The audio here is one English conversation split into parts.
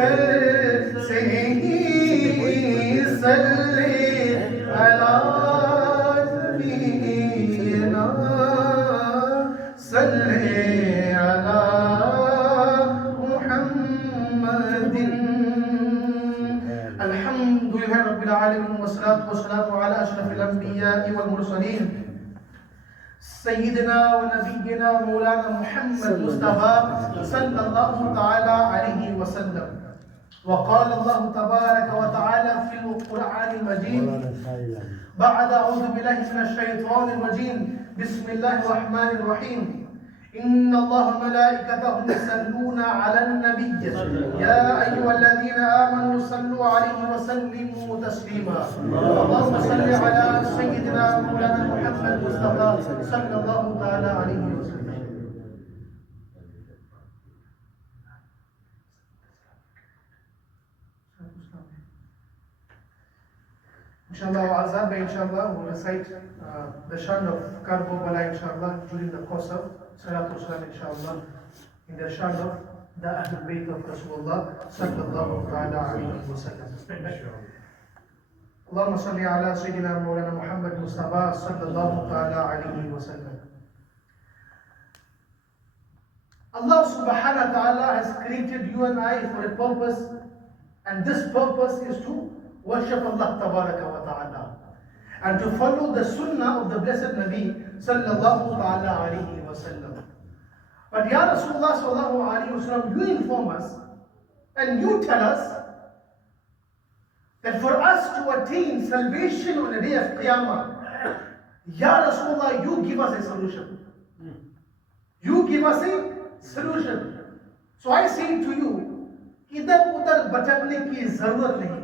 कर से ही सल्ले अला नबीना सल्ले अला मुहम्मदिन। अल्हम्दुलिल्लाहि रब्बिल आलमीन वस्सलातु वस्सलामु अला अशरफिल अंबिया वल मुरसलीन सय्यिदना व नबिय्यना मौलाना मुहम्मद मुस्तफा सल्लल्लाहु तआला अलैहि वसल्लम। وقال الله تبارك وتعالى في القرآن المجيد بعد أعوذ بالله من الشيطان الرجيم بسم الله الرحمن الرحيم إن الله ملائكته يصلون على النبي يا أيها الذين آمنوا صلوا عليه وسلموا تسليما اللهم صل على سيدنا مولانا محمد مصطفى صلى الله تعالى عليه وسلم. Inshallah, Azan, inshallah, we'll recite the Shan of Karbala, inshallah, during the course of Salatul Salam, inshallah, in the Shan of the Ahlul Bayt of Rasulullah, sallallahu ta'ala alayhi wa sallam. Allahumma salli ala Sayyidina Moulana Muhammad Mustafa, sallallahu ta'ala alayhi wa sallam. Allah subhanahu wa ta'ala has created you and I for a purpose, and this purpose is to worship Allah tabaraka wa ta'ala and to follow the sunnah of the blessed Nabi sallallahu ta'ala alayhi wa sallam. But Ya Rasulullah sallallahu alayhi wa sallam, you inform us and you tell us that for us to attain salvation on the day of Qiyamah, Ya Rasulullah, you give us a solution. You give us a solution. So I say to you, idhar udhar bhatakne ki zarurat nahi.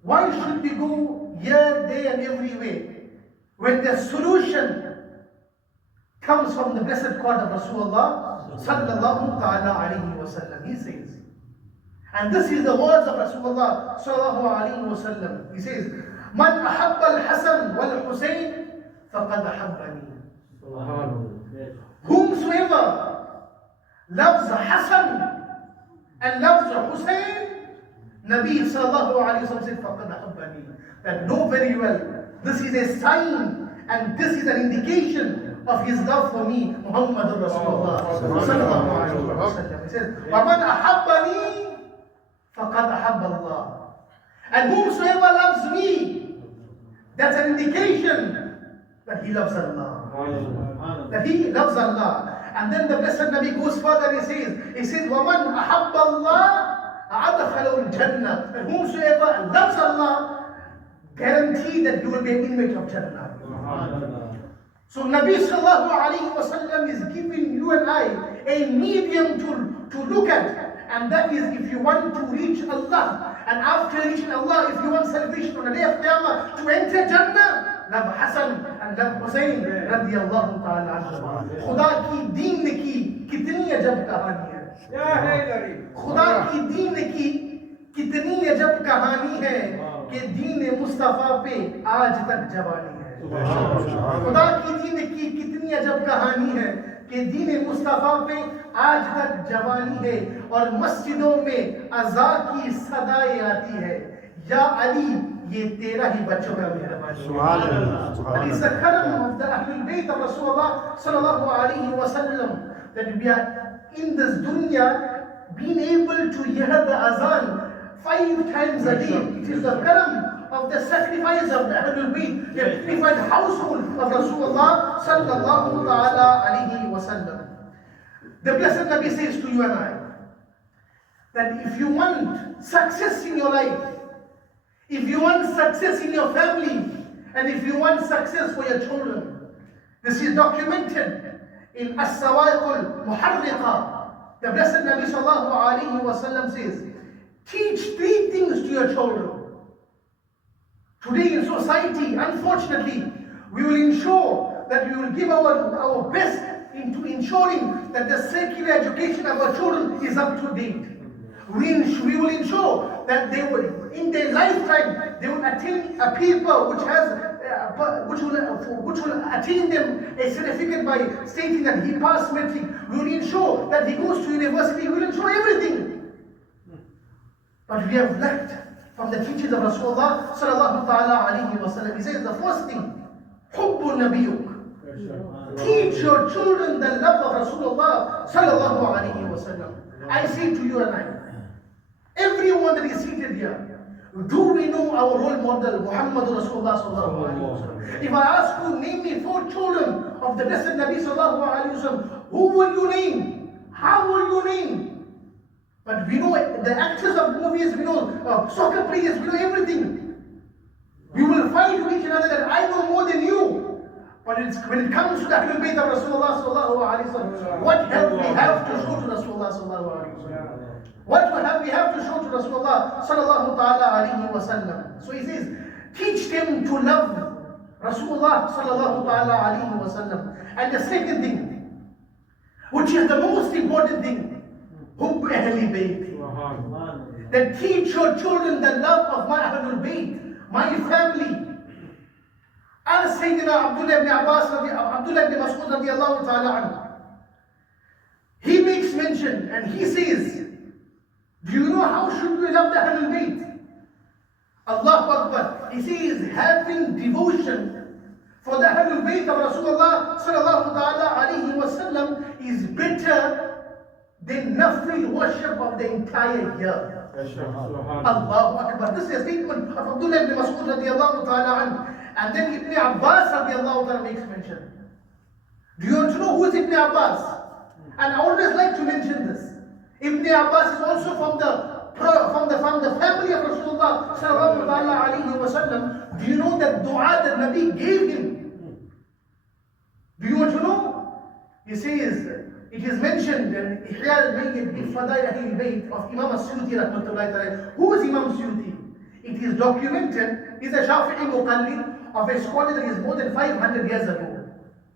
Why should we go here, there and everywhere when the solution comes from the blessed court of Rasulullah sallallahu ta'ala alayhi wa sallam? He says, and this is the words of Rasulullah sallallahu alayhi wa sallam. He says, Man ahabba al-Hasan wal-Husayn faqad ahabbani. Whomsoever loves Hasan and loves Husayn, Nabi sallallahu alayhi wa sallam said, faqad ahabbani. That know very well, this is a sign and this is an indication of his love for me, Muhammadur Rasulullah sallallahu alayhi wa sallam. He says, وَمَنْ أَحَبَّنِي فَقَدْ أَحَبَّ اللَّهِ. And whomsoever loves me, that's an indication that he loves Allah. That he loves Allah. And then the blessed Nabi goes further and he says, وَمَنْ أَحَبَّ اللَّهِ أَدْخَلَهُ الْجَنَّةِ. And whomsoever loves Allah, guarantee that you will be an inmate of Jannah. So Nabi sallallahu alayhi wa sallam is giving you and I a medium to look at, and that is if you want to reach Allah, and after reaching Allah, if you want salvation on the day of Qiyamah, to enter Jannah, love Hasan and love Husayn radiyallahu ta'ala anhu. Khuda ki deen ki kitni ajab kahani hai. खुदा की दीन की कितनी अजब कहानी है कि दीन मुस्तफा पे आज तक जवानी है। खुदा की दीन की कितनी अजब कहानी है कि दीन मुस्तफा पे आज तक जवानी है और मस्जिदों में अज़ा की सदाएं आती है, या अली ये तेरा ही बच्चों का मेहरबानी है। And it's the karam of the Ahlul Bayt of Rasulullah sallallahu alayhi wa sallam that we are in this dunya being able to hear the azan 5 times a day. It is the karam of the sacrifice of the Ahlul Bayt, the purified household of Rasulullah sallallahu ta'ala alayhi wa sallam. The blessed Nabi says to you and I that if you want success in your life, if you want success in your family, and if you want success for your children, this is documented in As-Sawa'iqul Muharriqa. The blessed Nabi sallallahu alayhi wa sallam says, teach 3 things to your children. Today in society, unfortunately, we will ensure that we will give our best into ensuring that the secular education of our children is up to date. We will ensure that they will, in their lifetime, they will attain a paper which will attain them a certificate by stating that he passed metric. We will ensure that he goes to university. We will ensure everything. But we have left from the teachings of Rasulullah sallallahu ta'ala alayhi wa sallam. He says the first thing, Hubbu Nabiyuk. Teach your children the love of Rasulullah sallallahu alayhi wa sallam. I say to you and I, everyone that is seated here, do we know our role model, Muhammad Rasulullah sallallahu alayhi wa sallam? If I ask you, name me 4 children of the blessed Nabi sallallahu alayhi wa sallam, who will you name? How will you name? But we know the actors of movies, we know soccer players, we know everything. We will fight with each another that I know more than you. But when it comes to the Ahlul Bayt of Rasulullah sallallahu alayhi wa sallam, what help we have to show to Rasulullah sallallahu alayhi wa sallam? What have we have to show to Rasulullah sallallahu alayhi wa sallam? So he says, teach them to love Rasulullah sallallahu alayhi wa sallam. And the second thing, which is the most important thing, Hubb Ahlul Bayt. That teach your children the love of my Ahlul Bayt, my family. As Sayyidina Abdullah ibn Abbas, Abdullah ibn Mas'ud radiallahu ta'ala anhu, he makes mention and he says, do you know how should we love the Ahlul Bayt? Allahu Akbar. He says, having devotion for the Ahlul Bayt of Rasulullah sallallahu ta'ala alayhi wa sallam is better than nafil worship of the entire year. Allahu Akbar. This is a statement of Abdullah ibn Mas'ud radiallahu ta'ala anhu. And then Ibn Abbas radiallahu ta'ala makes mention. Do you want to know who is Ibn Abbas? And I always like to mention this. Ibn Abbas is also from the family of Rasulullah sallallahu alayhi wa sallam. Do you know that dua that Nabi gave him? Do you want to know? He says, it is mentioned in Ihya al-Mayyit bi Fadail Ahlul Bayt of Imam al-Suyuti rahmatullahi ta'ala. Who is Imam Suyuti? It is documented, he's a Shafi'i muqallid of a scholar that is more than 500 years ago.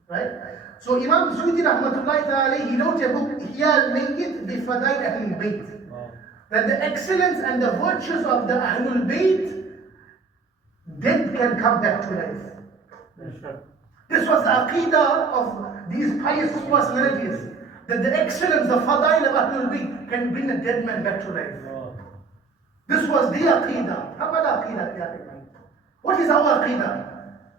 Right? So Imam Suyuti rahmatullahi ta'ala, he wrote a book, Ihya al-Mayyit bi Fadail Ahlul Bayt. That the excellence and the virtues of the Ahlul Bayt, dead can come back to life. This was the aqidah of these pious personalities. That the excellence, the fadail of Ahlul Bayt can bring a dead man back to life. This was the aqidah. What is our aqidah?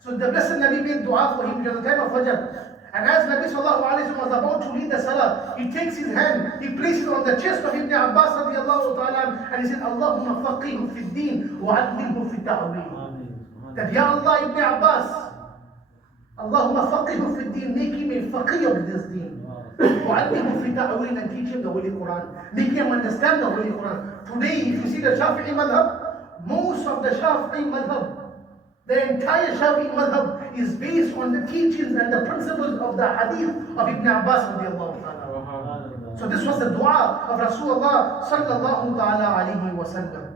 So the blessed Nabi made dua for him during the time of Fajr. And as Nabi sallallahu alayhi wa sallam was about to lead the salah, he takes his hand, he places it on the chest of Ibn Abbas radiallahu ta'ala, and he said, Allahumma faqihu fi deen wa adlilhu fi ta'weel. That Ya Allah, Ibn Abbas, Allahumma faqihu fi deen, make him a faqih of this deen. وعلمه في تأويل and teach him the Holy Quran. Make him understand the Holy Quran. Today, if you see the Shafi'i madhab, most of the Shafi'i madhab, the entire Shafi'i madhab is based on the teachings and the principles of the hadith of Ibn Abbas radiallahu ta'ala. So this was the dua of Rasulullah sallallahu ta'ala alayhi wa sallam.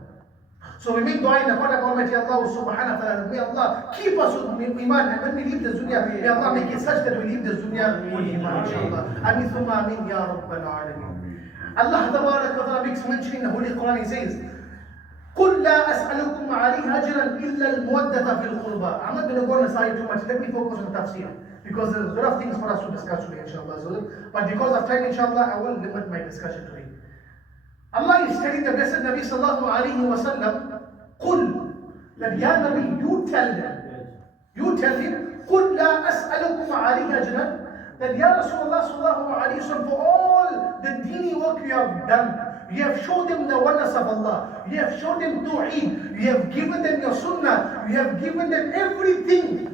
So we make dua in the Quran of Almighty Allah subhanahu wa ta'ala. May Allah keep us with iman, and when we leave this dunya, may Allah make it such that we leave this dunya with iman, inshallah. Amin thumma amin ya rabbal alameen. Allah tabarak wa ta'ala makes mention in the Holy Quran, he says, قُلْ لَا أَسْأَلُكُمْ عَلَيْهِ أَجْرًا إِلَّا الْمُوَدَّةَ فِي الْقُرْبَى. I'm not going to go on the side too much. Let me focus on tafsir, because there's a lot of things for us to discuss today, inshallah. But because of time, inshallah, I will limit my discussion today. Allah is telling the blessed Nabi sallallahu alayhi wa sallam, قُلْ, that Ya Nabi, you tell him, قُلْ لَا أَسْأَلُكُمْ عَلَيْهِ أَجْرًا, that Ya Rasulullah sallallahu alayhi wa sallam, for all the dini work you have done, you have showed them the oneness of Allah, you have showed them Tawheed, you have given them your sunnah, you have given them everything.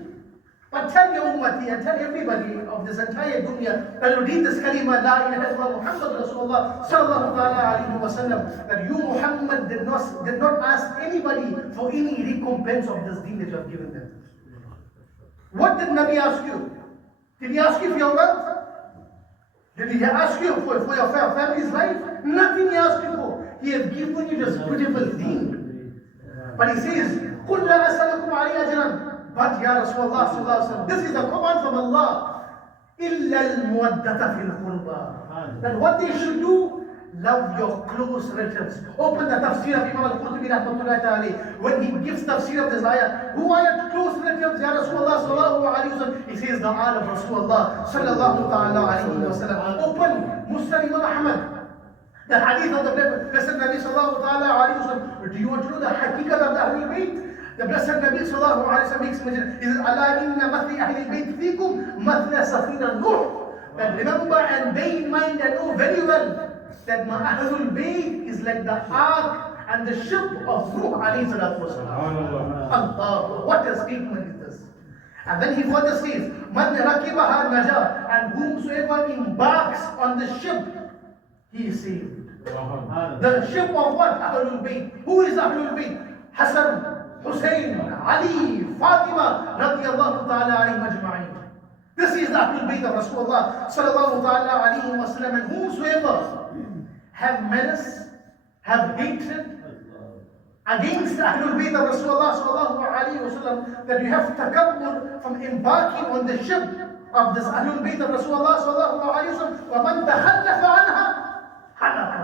But tell your ummati and tell everybody of this entire dunya that will read this kalima, La ilaha illallah Muhammad Rasulullah sallallahu alayhi wa sallam, that you Muhammad did not ask anybody for any recompense of this deen that you have given them. What did Nabi ask you? Did he ask you for your wealth? Did he ask you for your family's life? Nothing he asked you for. He has given you this beautiful deen. But he says, قُلْ لَا أَسْأَلُكُمْ عَلَيْهِ أَجْرًا. But Ya Rasulullah sallallahu alaihi wasallam, this is a command from Allah. إِلَّا الْمُوَدَّةَ فِي الْقُرْبَى. That what they should do, love your close relatives. Open the tafsir of Imam Al-Qadri rahmatullahi ta'ala. When he gives tafsir of this ayah, who are your close relatives, Ya Rasulullah sallallahu alayhi wa sallam? He says the al of Rasulullah sallallahu alayhi wa sallam. Open Muslim Imam Ahmad. The hadith of the blessed Nabi sallallahu alayhi wa sallam, do you want to know the haqiqat of the Ahlul Bayt? The blessed Nabi sallallahu alayhi wa sallam makes mention, he says, Allah inna mathli Ahlul Bayt fikum mathla safina Nuh. That remember and bear in mind and know very well that my Ahlul Bayt is like the ark and the ship of Nuh alayhi salatu wasalam. Allah, what a statement is this. And then he further says, Man rakibaha naja, and whomsoever embarks on the ship, he is saved. The ship of what? Ahlul Bayt. Who is Ahlul Bayt? Hassan, Hussein, Ali, Fatima, radiyallahu ta'ala alayhim ajma'in. This is the Ahlul Bayt of Rasulullah sallallahu ta'ala alayhi wa sallam. And whomsoever have malice, have hatred against Ahlul Bayt of Rasulullah sallallahu alayhi wa sallam, that you have takabbur from embarking on the ship of this Ahlul Bayt of Rasulullah sallallahu alayhi wa sallam, وَمَنْ تَخَلَّفَ عَنْهَا halaka.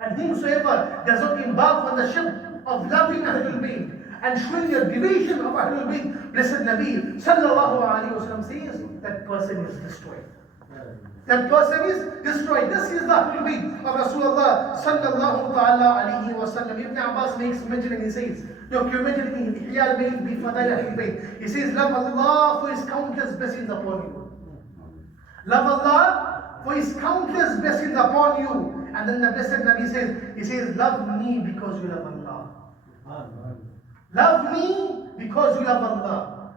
And whomsoever does not embark on the ship of loving Ahlul Bayt and showing a division of Ahlul Bayt, blessed Nabi sallallahu alayhi wa sallam says, that person is destroyed. That person is destroyed. This is the Ahlul Bayt of Rasulullah sallallahu ta'ala alayhi wa sallam. Ibn Abbas makes mention and he says, documented in Ihya al-Bayt bi Fadail Ahlul Bayt. He says, love Allah for His countless blessings upon you. Love Allah for His countless blessings upon you. And then the blessed Nabi says, he says, love me because you love Allah. Love me because you love Allah.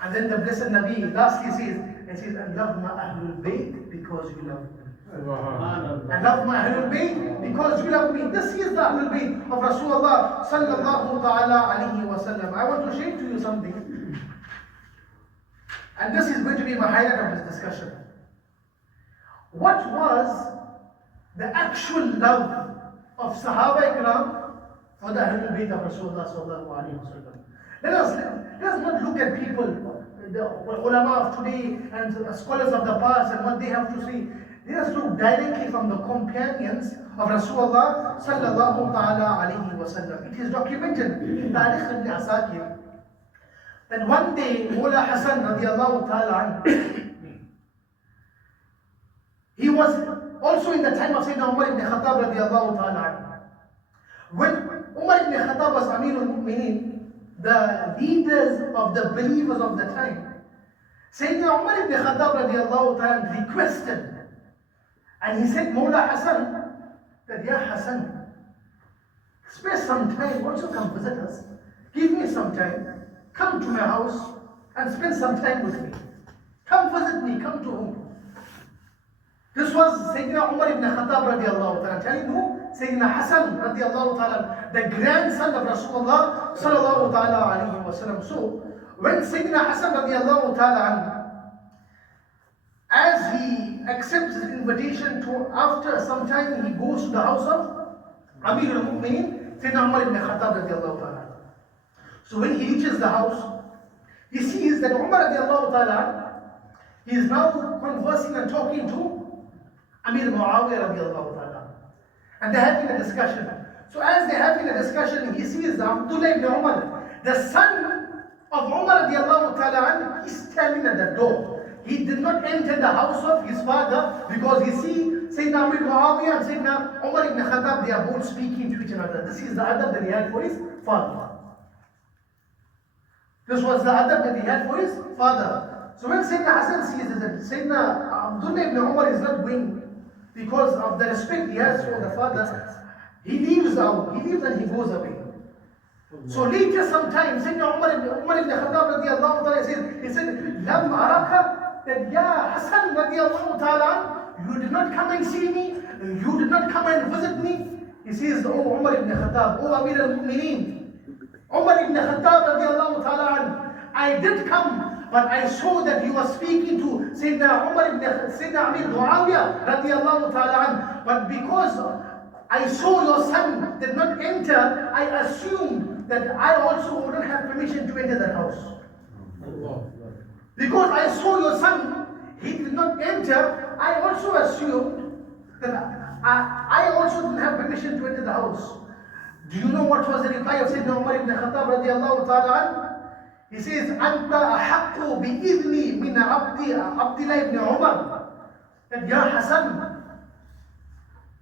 And then the blessed Nabi lastly says, and love my Ahlul Bayt because you love me. And love my Ahlul Bayt because you love me. This is the Ahlul Bayt of Rasulullah sallallahu ta'ala alayhi wa sallam. I want to share to you something. And this is going to be my highlight of this discussion. What was the actual love of Sahaba Ikram for the Ahlul Bayt of Rasulullah sallallahu alayhi wa sallam? Let us not look at people, the ulama of today and scholars of the past and what they have to say. Let us look directly from the companions of Rasulullah sallallahu ta'ala alayhi wa sallam. It is documented in Tarikh ibn Asakir that one day Moulana Hassan radiallahu ta'ala anhu, he was also in the time of Sayyidina Umar ibn Khattab radiallahu ta'ala anhu. When Umar ibn Khattab was Amirul Mu'mineen, the leaders of the believers of the time, Sayyidina Umar ibn Khattab radiallahu ta'ala requested, and he said, Mawla Hassan, that Ya Hassan, spare some time, also come visit us. Give me some time, come to my house and spend some time with me. Come visit me, come to home. This was Sayyidina Umar ibn Khattab radiallahu ta'ala telling who? Sayyidina Hassan radiallahu ta'ala, the grandson of Rasulullah sallallahu ta'ala alayhi wa sallam. So, when Sayyidina Hassan radiallahu ta'ala, as he accepts his invitation to, after some time he goes to the house of Amir al-Mu'mineen, Sayyidina Umar ibn Khattab radiallahu ta'ala. So when he reaches the house, he sees that Umar radiallahu ta'ala, he is now conversing and talking to Amir Muawiyah radiallahu ta'ala. And they're having a discussion. So as they're having a discussion, he sees Abdullah ibn Umar, the son of Umar radiallahu ta'ala, he's standing at the door. He did not enter the house of his father because he sees Sayyidina Amir Muawiyah and Sayyidina Umar ibn Khattab, they are both speaking to each another. This is the adab that he had for his father. This was the adab that he had for his father. So when Sayyidina Hassan sees that Sayyidina Abdullah ibn Umar is not going because of the respect he has for the father, he leaves out. He leaves and he goes away. So later sometime, Sayyidina Umar ibn Khattab radiallahu ta'ala says, he said, Lam araka, that Ya Hassan radiallahu ta'ala, you did not come and see me, you did not come and visit me. He says, Oh Umar ibn Khattab, Oh Amir al-Mu'mineen, Umar ibn Khattab radiallahu ta'ala, I did come, but I saw that you were speaking to Sayyidina Amir Muawiyah radiallahu ta'ala, but because I saw your son did not enter, I assumed that I also wouldn't have permission to enter that house. Because I saw your son, he did not enter, I also assumed that I also didn't have permission to enter the house. Do you know what was the reply of Sayyidina Umar ibn Khattab radiallahu ta'ala? He says, Anta ahaqqu bi'idhni min Abdullah ibn Umar. That Ya Hassan,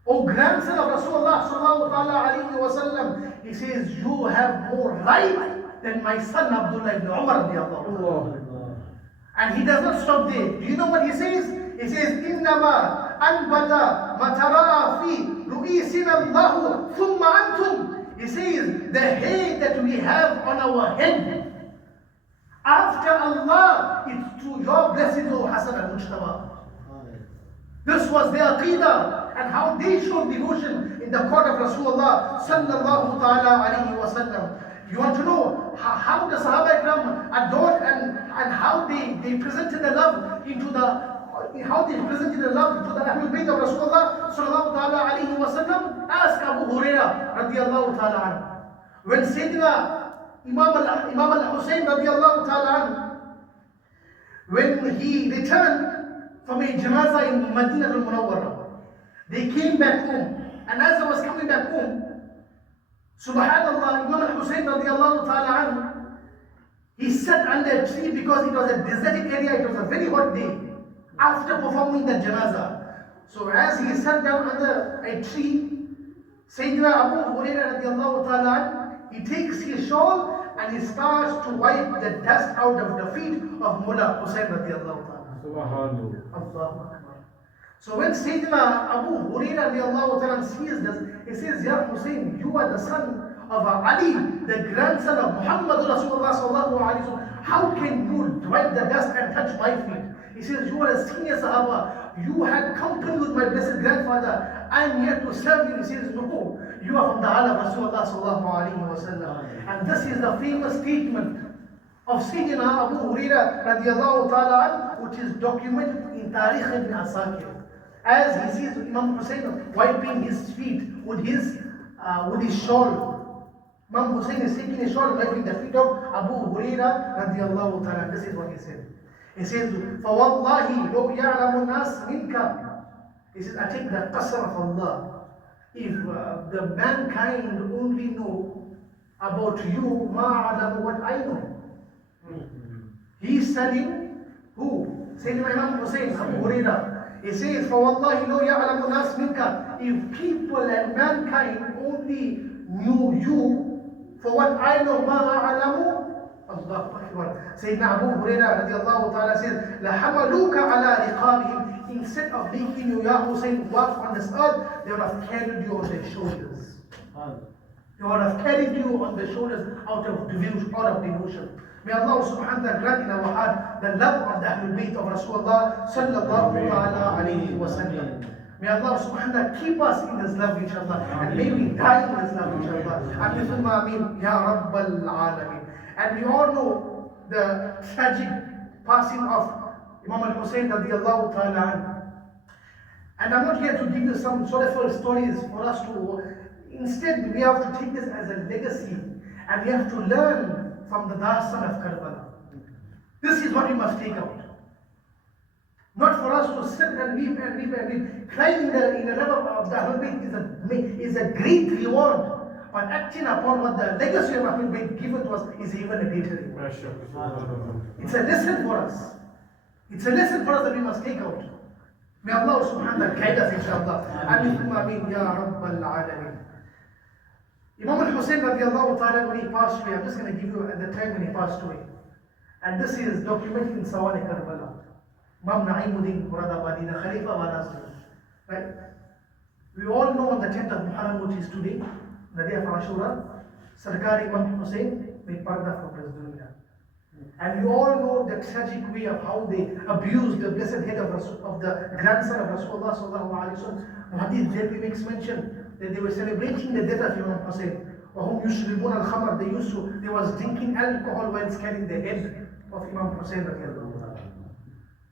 O grandson of Rasulullah sallallahu alayhi wa sallam, he says, you have more right than my son Abdullah ibn Umar radiallahu anhu. And he does not stop there. Do you know what he says? He says, إِنَّمَا أَنْبَتَ مَتَرَى فِي رُؤِيسِنَا اللَّهُ ثُمَّ أَنْتُمْ. He says, the hair that we have on our head, after Allah, it's through your blessings, O Hasan al-Mujtaba. This was their aqidah and how they showed devotion in the court of Rasulullah sallallahu ta'ala alayhi wa sallam. You want to know how the Sahaba Ikram adored and how they presented the love into the Ahlul Bayt of Rasulullah sallallahu ta'ala alayhi wa sallam? Ask Abu Hurairah radiyallahu ta'ala anhu. When Sayyidina Imam al-Hussein radiyallahu ta'ala anhu, when he returned from a janazah in Madinah al-Munawwarah, they came back home. And as I was coming back home, Subhanallah, Imam al-Hussein radiallahu ta'ala anhu, he sat under a tree because it was a desertic area, it was a very hot day, after performing the janazah. So as he sat down under a tree, Sayyidina Abu Hurairah radiallahu ta'ala anhu, he takes his shawl and he starts to wipe the dust out of the feet of Mullah Hussein radiallahu ta'ala. So when Sayyidina Abu Hurairah radiallahu ta'ala sees this, he says, Ya Hussein, you are the son of Ali, the grandson of Muhammad Rasulullah sallallahu alayhi wa sallam. How can you wipe the dust and touch my feet? He says, you are a senior Sahaba. You had company with my blessed grandfather. I am here to serve you. He says, no, you are from the Ala of Rasulullah sallallahu alayhi wa sallam. And this is the famous statement of Sayyidina Abu Hurairah radiallahu ta'ala, which is documented in Tarikh ibn Asakir. As he sees Imam Hussein wiping his feet with his shawl. Imam Hussein is taking his shawl and wiping the feet of Abu Hurairah radiallahu ta'ala. This is what he said. He says, فَوَاللَّهِ لَوْ يَعْلَمُ النَّاسِ مِنْكَ. He says, I take the qasr of Allah. If the mankind only know about you, مَا عَلَمُ what I know. He's telling who? Sayyidina Imam Hussein, Abu Hurairah. He says, فَوَاللَّهِ لَوْ يَعْلَمُ النَّاسِ مِنْكَ. If people and mankind only knew you for what I know, مَا أَعْلَمُ. Allahu Akbar. Sayyidina Abu Hurairah radiallahu ta'ala says, لَحَمَلُوكَ عَلَىٰ رِقَابِهِمْ. Instead of making you, Ya Hussein, walk on this earth, they would have carried you on their shoulders. They would have carried you on their shoulders out of devotion. May Allah subhanahu wa ta'ala grant in our heart the love of the Ahlul Bayt of Rasulullah sallallahu alayhi wa sallam. May Allah subhanahu wa ta'ala keep us in this love, inshallah. And may we die in this love, inshallah. Ameen, Ya Rabbal Alameen. And we all know the tragic passing of Imam al-Hussein radiallahu ta'ala anhu. And I'm not here to give you some sort of stories for us to. Instead, we have to take this as a legacy. And we have to learn from the Darshan of Karbala. This is what we must take out. Not for us to sit and weep and weep and weep. Crying in the love of the Ahlul Bayt is a great reward. But acting upon what the legacy of Ahlul Bayt given to us is even a greater reward. It's a lesson for us. It's a lesson for us that we must take out. May Allah subhanahu wa ta'ala guide us, inshallah. Ameen, Ya Rabbal Alameen. Imam al-Hussein radiallahu ta'ala, when he passed away, I'm just going to give you at the time when he passed away. And this is documented in Sawal Karbala. Imam Na'imuddin Muradabadi, the Khalifa wa Razvi. Right? We all know on the 10th of Muharram, which is today, the day of Ashura, Sarkar Imam Hussein made parda from this dunya. And you all know the tragic way of how they abused the blessed head of the grandson of Rasulullah sallallahu alaihi wasallam. Hadith JP makes mention that they were celebrating the death of Imam Hussein. وَهُمْ يُشْرِبُونَ الْخَمَرَ. They was drinking alcohol while carrying the head of Imam Hussein.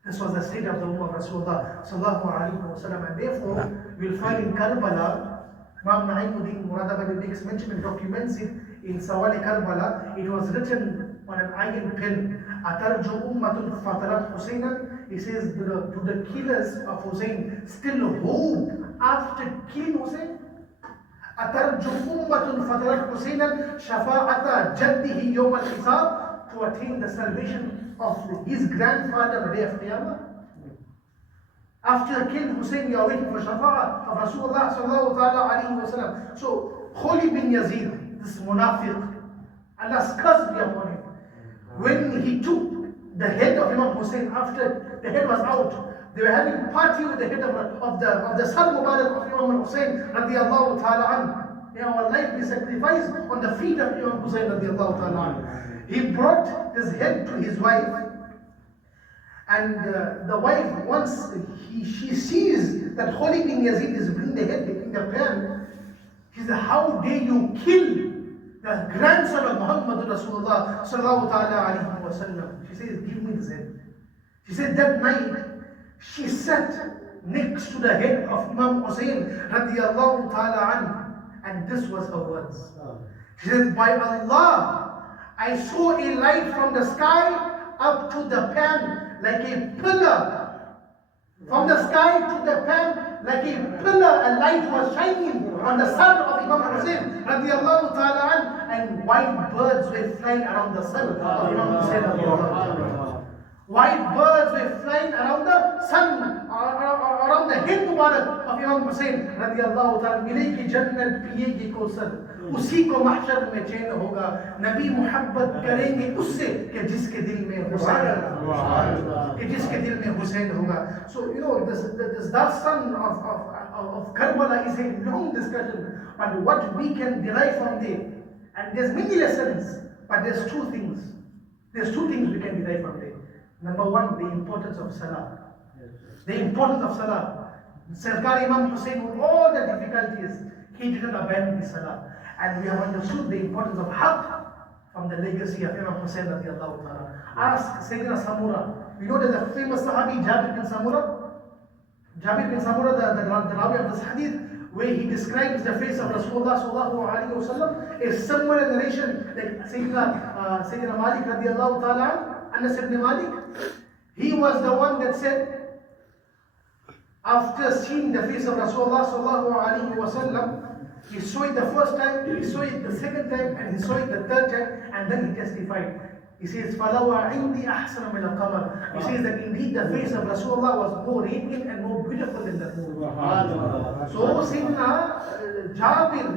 This was the state of the Ummah of Rasulullah sallallahu alaihi wasallam. And therefore, we will find in Karbala, Imam Na'imuddin Muradabadi makes mention and documents it in Sawali Karbala. It was written on an iron pen. Atarju ummatun fatarat Husaynan. He says, do the killers of Hussein still hope after killing Hussein? Atarju ummatun fatarat Husaynan shafa'ata jaddihi yawm al-hisab, to attain the salvation of his grandfather on the day of Qiyamah. After killing Hussein, you are waiting for Shafa'ah of Rasulullah sallallahu alayhi wa sallam. So, Kholi bin Yazid, this munafiq, Allah's curse be upon him. When he took the head of Imam Hussein, after the head was out, they were having a party with the head of the son Mubarak of Imam Hussein radiallahu ta'ala anhu. May our life be sacrificed on the feet of Imam Hussein radiallahu ta'ala anhu. He brought his head to his wife, and the wife, once she sees that Kholi bin Yazid is bringing the head in the pan, she said, how dare you kill the grandson of Muhammad Rasulullah sallallahu ta'ala alayhi wa sallam. She says, give me this head. She said that night, she sat next to the head of Imam Hussein radiallahu ta'ala anhu, and this was her words. She says, by Allah, I saw a light from the sky up to the pan like a pillar. From the sky to the pan like a pillar, a light was shining on the son of Imam Hussein radiallahu ta'ala anhu, and white birds were flying around the son of Imam Hussein radiallahu ta'ala. White birds were flying around the sun, around the head Mubarak of Imam Hussein radiallahu ta'ala. मिलेगी जन्नत पिएगी कौसर, उसी को महशर में चैन होगा, नबी मोहब्बत करेंगे उससे कि जिसके दिल में हुसैन, कि जिसके दिल में हुसैन होगा. So you know, this last son of Karbala is a long discussion, but what we can derive from there, and there's many lessons, but there's two things. There's two things we can derive from there. Number one, the importance of Salah. The importance of Salah. Sarkar Imam Hussein, with all the difficulties, he didn't abandon his Salah. And we have understood the importance of Haqq from the legacy of Imam Hussein radiallahu ta'ala. Ask Sayyidina Samura. You know there's a famous Sahabi, Jabir bin Samura? Jabir bin Samura, the Rawi of this hadith, where he describes the face of Rasulullah sallallahu alayhi wa sallam, a similar narration like Sayyidina Malik radiallahu ta'ala, Anas ibn Malik. He was the one that said, after seeing the face of Rasulullah sallallahu alayhi wa sallam, he saw it the first time, he saw it the second time, and he saw it the third time, and then he testified. He says, فَلَوَا عِنْدِي أَحْسَنَ مِنَ الْقَمَرِ. He says that indeed the face of Rasulullah was more radiant and more beautiful than the moon. So Sayyidina Jabir,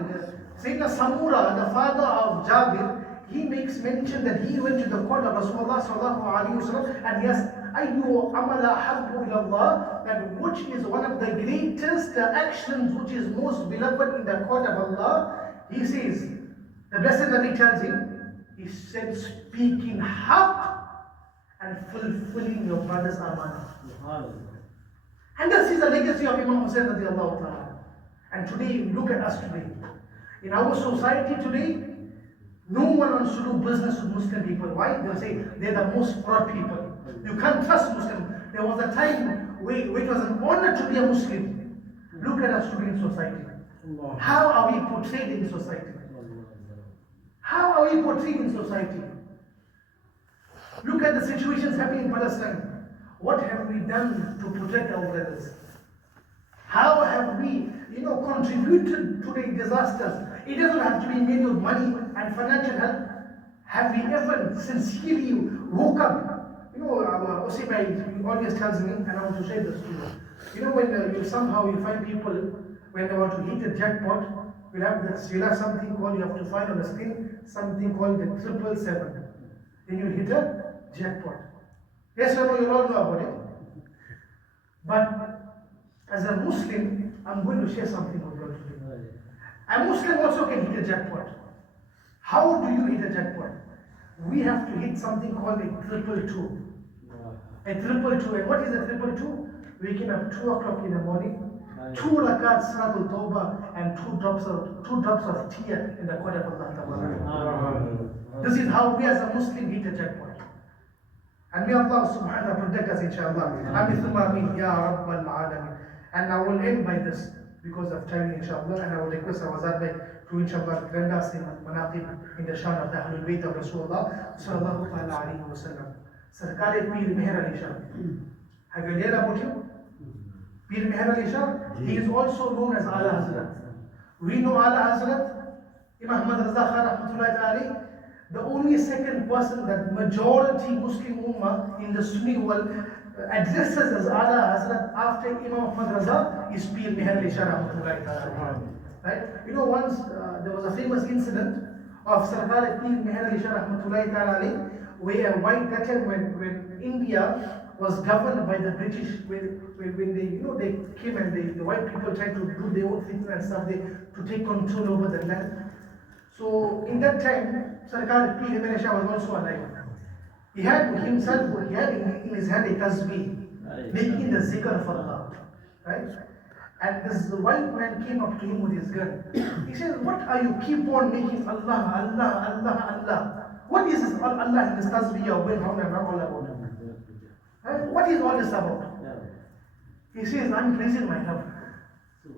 Sayyidina Samura, the father of Jabir, he makes mention that he went to the court of Rasulullah sallallahu alayhi wa sallam, and he asked, Ayyu amala habbu ilallah, that which is one of the greatest actions which is most beloved in the court of Allah. He says, the Blessed Nabi tells him, he said, speaking haqq and fulfilling your brother's amanah. And this is the legacy of Imam Hussain radiallahu ta'ala. And today, look at us today. In our society today, no one wants to do business with Muslim people. Why? They say they're the most fraud people. You can't trust Muslims. There was a time where it was an honor to be a Muslim. Look at us today in society. How are we portrayed in society? How are we portrayed in society? Look at the situations happening in Palestine. What have we done to protect our brothers? How have we, contributed to the disasters? It doesn't have to be made with money and financial help. Have we ever sincerely woke up? Our Osibay always tells me, and I want to share this to you. When you find people, when they want to hit a jackpot, you'll have something called, you have to find on the screen, something called the 777. Then you hit a jackpot. Yes or no, you all know about it. But as a Muslim, I'm going to share something with you today. A Muslim also can hit a jackpot. How do you hit a jackpot? We have to hit something called a 222. A 222. And what is a 222? Waking up 2 o'clock in the morning, 2 rakats Salatul Tawbah, and 2 drops of tear in the court of Allah. This is how we as a Muslim hit a jackpot. And may Allah subhanahu wa ta'ala protect us, inshallah. Amin, ya Rabbal Alameen. And I will end by this because of time, inshallah. And I will request our Razvi to, inshallah, lend us in manaqib in the shan of the Ahlul Bayt of Rasulullah sallallahu alayhi wa sallam. Sarkar Pir Meher Ali Shah. Have you heard about him? Pir Meher Ali Shah. He is also known as Ala Hazrat. We know Ala Hazrat, Imam Ahmad Raza Khan rahmatullahi ta'ala, the only second person that majority Muslim Ummah in the Sunni world addresses as Ala Hazrat after Imam Ahmad Raza is Pir Meher Ali Shah Rahmatullahi Ta'ala. Right? You know, once there was a famous incident of Sarkar Pir Meher Ali Shah Rahmatullahi Ta'ala, where that time when India was governed by the British, when they came and the white people tried to do their own thing and stuff, to take control over the land. So in that time, Sarkar Pir Meher Ali Shah was also alive. He had in his hand a Razvi, making the zikr of Allah. Right? And this white man came up to him with his gun. He said, what are you keep on making Allah, Allah, Allah, Allah? What is this Allah in this Razvi you're going on and all about? Right? What is all this about? He says, I'm praising my Rabb.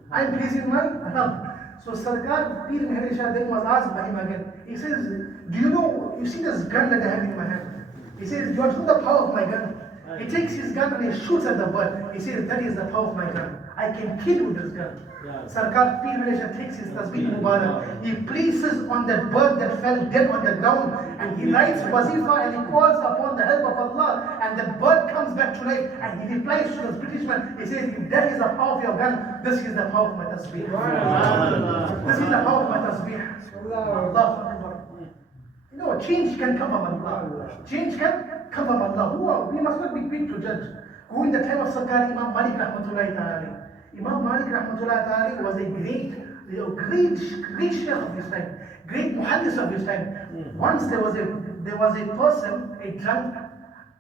I'm praising my Rabb. So Sarkar Pir Meher Ali Shah then was asked by him again. He says, do you see this gun that I have in my hand? He says, you want to know the power of my gun? He takes his gun and he shoots at the bird. He says, that is the power of my gun. I can kill with this gun. Sarkar Pir Meher Ali Shah takes his tasbih Mubarak. He places on that bird that fell dead on the ground, and he writes wazifa and he calls upon the help of Allah, and the bird comes back to life, and he replies to this British man. He says, if that is the power of your gun, this is the power of my tasbih. This is the power of my tasbih. Allah. You know, change can come from Allah. Change can come from Allah. We must not be quick to judge. Who in the time of Sarkar Imam Malik Rahmatullahi Ta'ala. Imam Malik Rahmatullahi Ta'ala was a great sheikh of his time, great muhaddis of his time. Once there was a person, a drunk,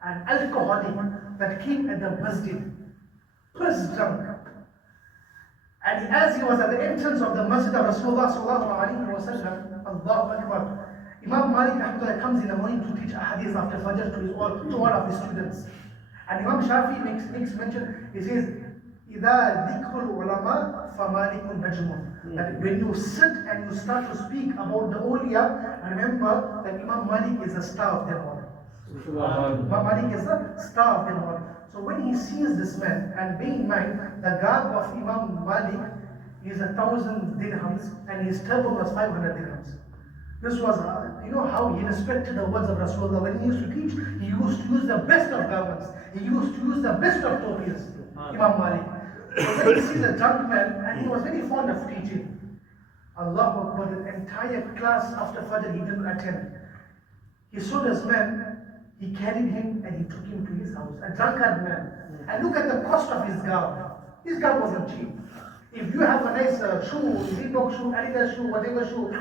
an alcoholic that came at the masjid, was drunk. And as he was at the entrance of the masjid of Rasulullah Sallallahu Alaihi Wasallam, Allahu Akbar, Imam Malik Rahmatullah comes in the morning to teach a hadith after Fajr to all of his students. And Imam Shafi makes mention, he says, إِذَا ذِكْرُ الْعُلَمَاء فَمَالِكٌ مَجْمُونَ. That when you sit and you start to speak about the awliya, remember that Imam Malik is the star of them all. Imam Malik is the star of them all. So when he sees this man, and bear in mind, the garb of Imam Malik is 1,000 dirhams and his turban was 500 dirhams. This was, how he respected the words of Rasulullah. When he used to teach, he used to use the best of garments. He used to use the best of topias, Imam Malik. So when he sees a drunk man, and he was very fond of teaching, Allahu Akbar, the entire class after Fajr he didn't attend. He saw this man, he carried him and he took him to his house, a drunkard man. And look at the cost of his garb. His garb wasn't cheap. If you have a nice shoe, Reebok shoe, Adidas shoe, whatever shoe,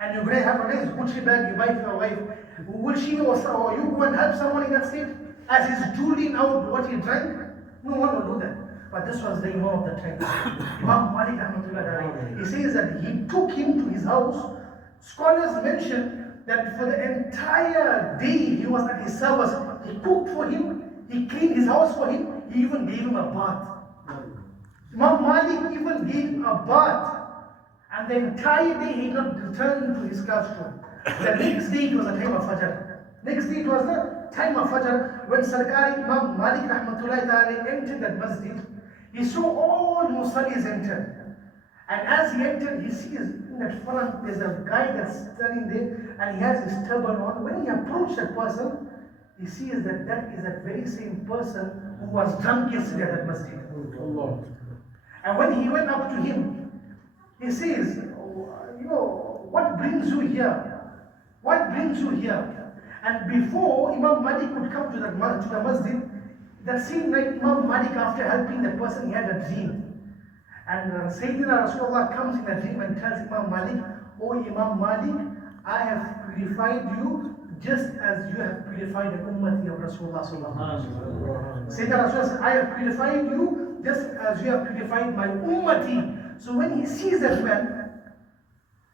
and you're going to have a nice Gucci bag you buy for your wife, will she or you go and help someone in that state as he's drooling out what he drank? No one will do that. But this was the Imam of the time. Imam Malik Rahmatullah. He says that he took him to his house. Scholars mention that for the entire day he was at his service. He cooked for him, he cleaned his house for him, he even gave him a bath. Imam Malik even gave him a bath. And the entire day he did not return to his classroom. The next day it was the time of Fajr. Next day it was the time of Fajr when Sarkari Imam Malik Rahmatullahi Ta'ala entered that masjid. He saw all the Musallis enter. And as he entered, he sees in that front there's a guy that's standing there and he has his turban on. When he approached that person, he sees that is that very same person who was drunk yesterday at that masjid. And when he went up to him, he says, what brings you here? What brings you here? And before Imam Malik could come to the masjid, that same night Imam Malik, after helping that person, he had a dream. And Sayyidina Rasulullah comes in a dream and tells Imam Malik, "Oh Imam Malik, I have purified you just as you have purified the ummati of Rasulullah Sallallahu Alaihi Wasallam." Sayyidina Rasulullah said, "I have purified you just as you have purified my ummati." So when he sees that man,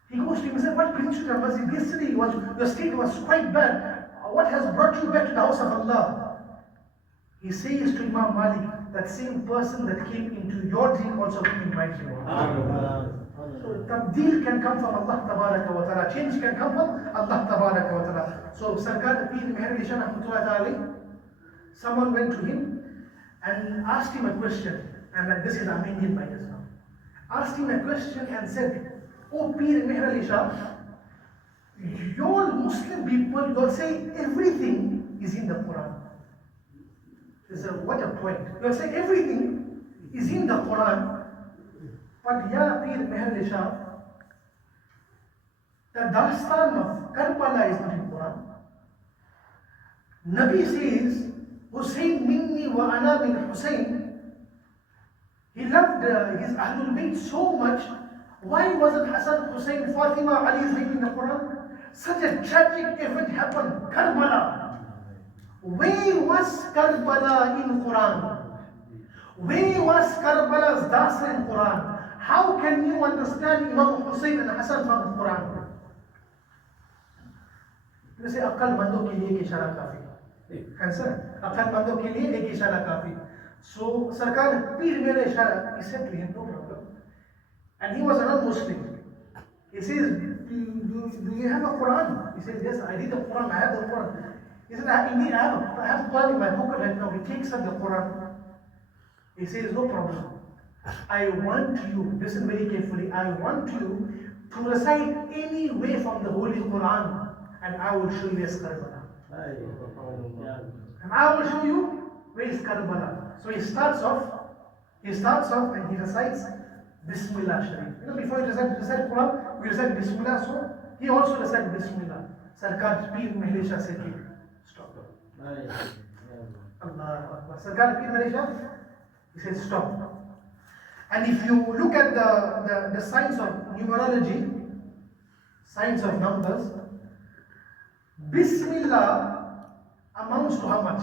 he goes to him and says, "What brings you to the masjid? Yesterday your state was quite bad. What has brought you back to the house of Allah?" He says to Imam Malik, "That same person that came into your dream also came in my dream." So tabdeel can come from Allah Tabaraka wa Ta'ala. Change can come from Allah Tabaraka wa Ta'ala. So Sarkar Pir Meher Ali Shah Rahmatullahi Ta'ala, someone went to him and asked him a question, and this is Armenian by this now. Asked him a question and said, "Oh Pir Meher Ali Shah, your Muslim people, you'll say everything is in the Quran. He said, what a point. You are saying everything is in the Quran, but Ya Pir Meher Shah, the Dastan of Karbala is not in Quran. Nabi says, Hussein minni wa ana min Hussein. He loved his Ahlul Bayt so much. Why wasn't Hassan, Hussein, Fatima, Ali reading the Quran? Such a tragic event happened. Karbala. Where was Karbala in Quran? Where was Karbala's Dastan in Quran? How can you understand Imam Hussein and Hassan from the Quran? जैसे अक्लमंदों के लिए एक इशारा काफी है sir, अक्लमंदों के लिए एक इशारा काफी. So सरकार पीर मेरा इशारा, he said to him, no problem. And he was a non-Muslim. He says, do you have a Quran? He says, yes, I read the Quran, I have the Quran. He said, indeed, I have Quran in my pocket right now. He takes up the Quran. He says, no problem. I want you, listen very carefully, I want you to recite any way from the Holy Quran, and I will show you where is Karbala. And I will show you where is Karbala. So he starts off and he recites Bismillah Sharif. You know, before he recite Quran, we recite Bismillah, so he also recites Bismillah. Sarkar Pir Meher said, stop. Allah Akbar. Sarkar Pir Meher, he said, stop. And if you look at the science of numerology, science of numbers, Bismillah amounts to how much?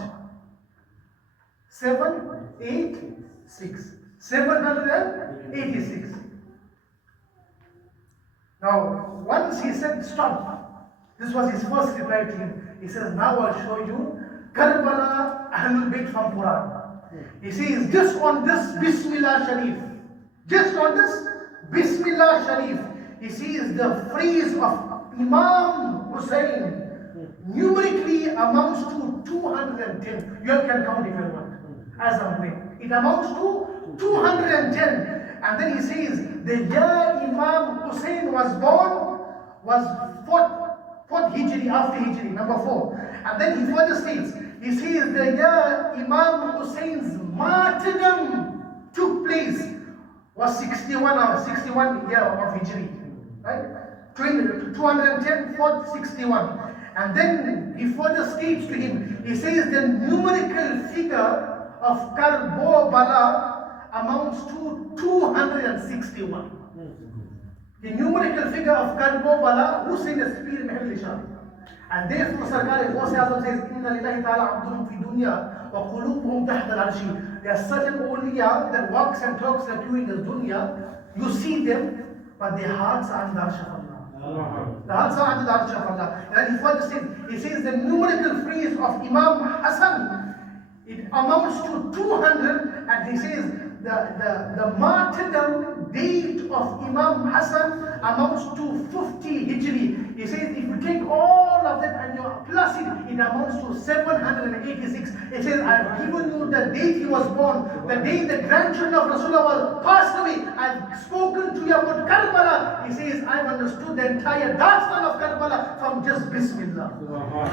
786. 786. Now, once he said stop, this was his first reply to him. He says, now I'll show you Karbala Ahlul Bayt from Quran. He says, just on this Bismillah Sharif, just on this Bismillah Sharif, he sees the phrase of Imam Hussein numerically amounts to 210. You can count if you want, as I'm saying. It amounts to 210. And then he says, the year Imam Hussein was born was 4th Hijri, after Hijri, number 4. And then he further states, he says the year Imam Hussein's martyrdom took place was 61 year of Hijri, right? 210, 4th, 61. And then he further states to him, he says the numerical figure of Karbala amounts to 261. The numerical figure of Karbala, who says the Pir Meher Shah. And therefore Sarkar Ghaus Azam says, Inna lillahi ta'ala abdun fi dunya wa qulubuhum tahta al-arshi. There are certain awliya that walks and talks like you in the dunya. You see them, but their hearts are in the arsh of Allah. The hearts are under the arsh of Allah. And he further says, he says the numerical phrase of Imam Hassan, it amounts to 200, and he says the martyrdom date of Imam Hassan amounts to 50 Hijri. He says if you take all of that and you plus it, it amounts to 786. He says, I've given you the date he was born, the day the grandchildren of Rasulullah passed away. I've spoken to you about Karbala. He says, I've understood the entire dastan of Karbala from just Bismillah.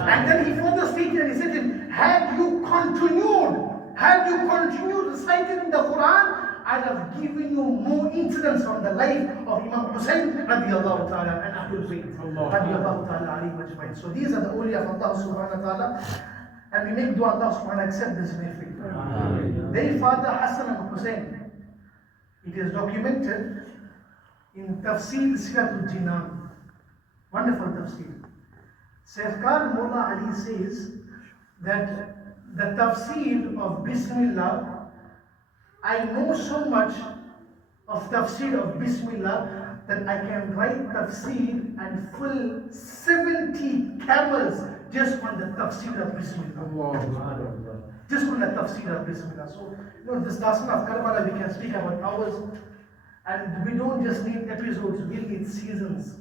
And then he further stated and he said to him, had you continued reciting the Quran, I'd have given you more incidents from the life of Imam Hussein radiallahu ta'ala and Ahlul Bayt radiallahu ta'ala alayhi majma'in. So these are the awliya of Allah subhanahu wa ta'ala, and we make dua Allah subhanahu wa ta'ala accept this benefit. Their father Hassan and Hussein, it is documented in Tafsir Siratul Jinan. Wonderful tafsir. Sarkar Mullah Ali says that the tafsir of Bismillah, I know so much of tafsir of Bismillah that I can write tafsir and fill 70 camels just on the tafsir of Bismillah. Just on the tafsir of Bismillah. So, you know, this dastan of Karbala we can speak about hours, and we don't just need episodes, we need seasons.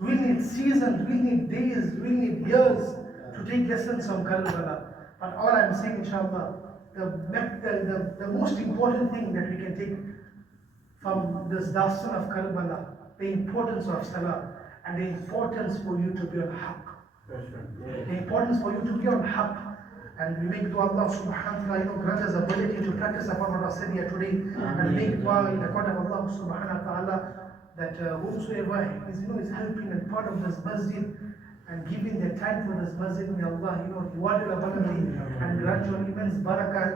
We need seasons, we need days, we need years to take lessons from Karbala. But all I'm saying, inshallah, the most important thing that we can take from this dastan of Karbala, the importance of Salah, and the importance for you to be on Haqq. The importance for you to be on Haqq. And we make dua Allah subhanahu wa ta'ala, grant us ability to practice upon what was said here today. And make dua in the court of Allah subhanahu wa ta'ala that whomsoever is helping and part of this masjid and giving their time for this masjid, may Allah reward you abundantly and grant you immense barakah